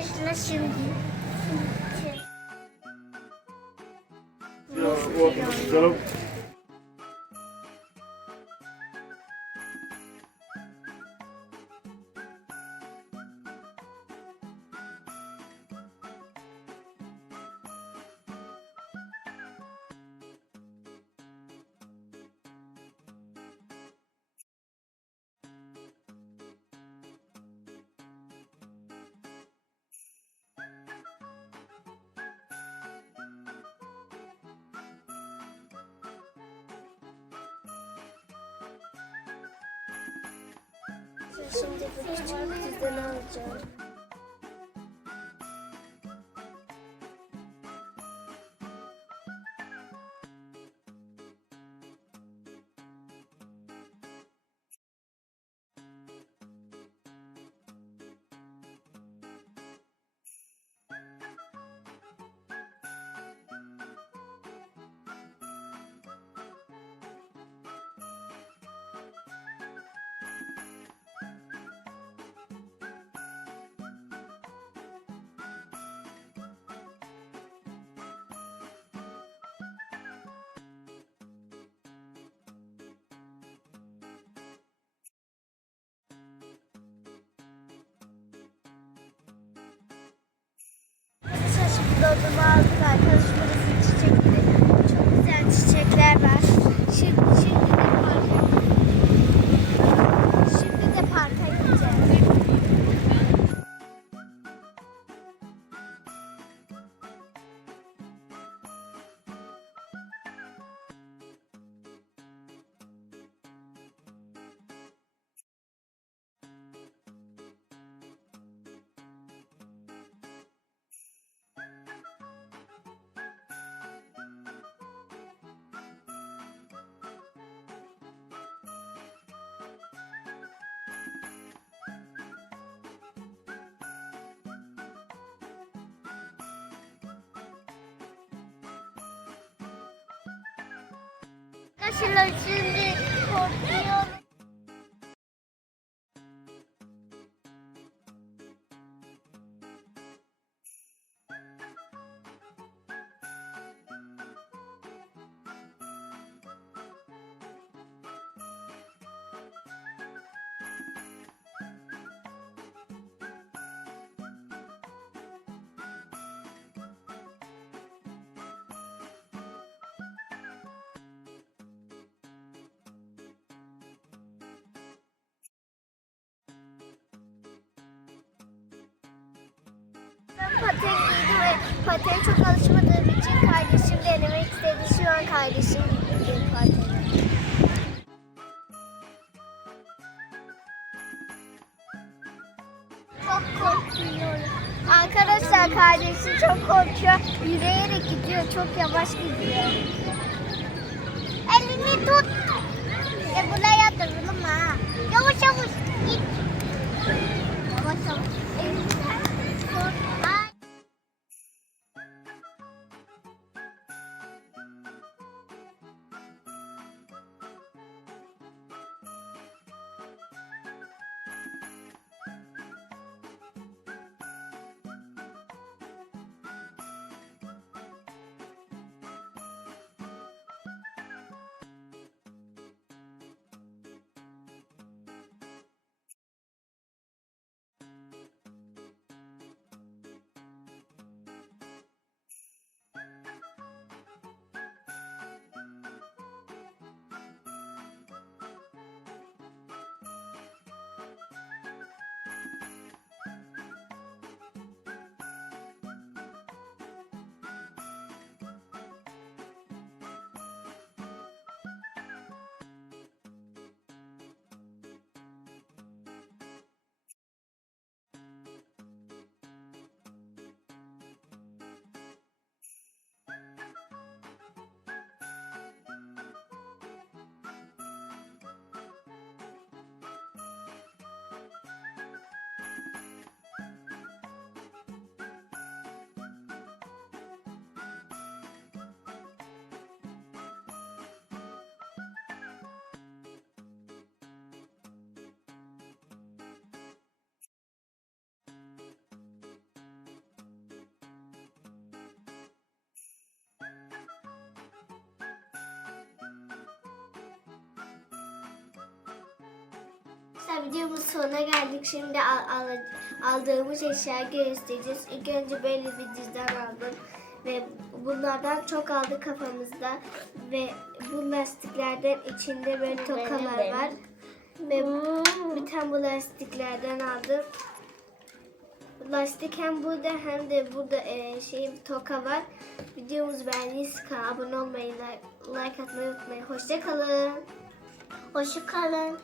Başla şimdi. Ya, o, Şimdi bu küçük düzeni alacağım. Dondurma aldık arkadaşlar. Burası çiçekleri. Çok güzel çiçekler var. Şimdi, şimdi Arkadaşlar şimdi korkuyorum. Paten giydim ve patene çok alışmadığım için kardeşim denemek istedi. Şu an kardeşim gidiyor patene. Çok korkuyorum. Arkadaşlar kardeşim çok korkuyor. Yürüyerek gidiyor. Çok yavaş gidiyor. Elini tut. Ya buraya durma. Yavaş yavaş git. Yavaş yavaş. Elini tut. Arkadaşlar videomuz sonuna geldik. Şimdi al- al- aldığımız eşya göstereceğiz. İlk önce böyle bir cüzdan aldım. Ve bunlardan çok aldık kafamızda. Ve bu lastiklerden içinde böyle tokalar benim. var. Ve bir tane bu lastiklerden aldım. Lastik hem burada hem de burada e, şey toka var. Videomuzu beğendiyseniz abone olmayı, like, like atmayı unutmayın. Hoşçakalın. Hoşça kalın.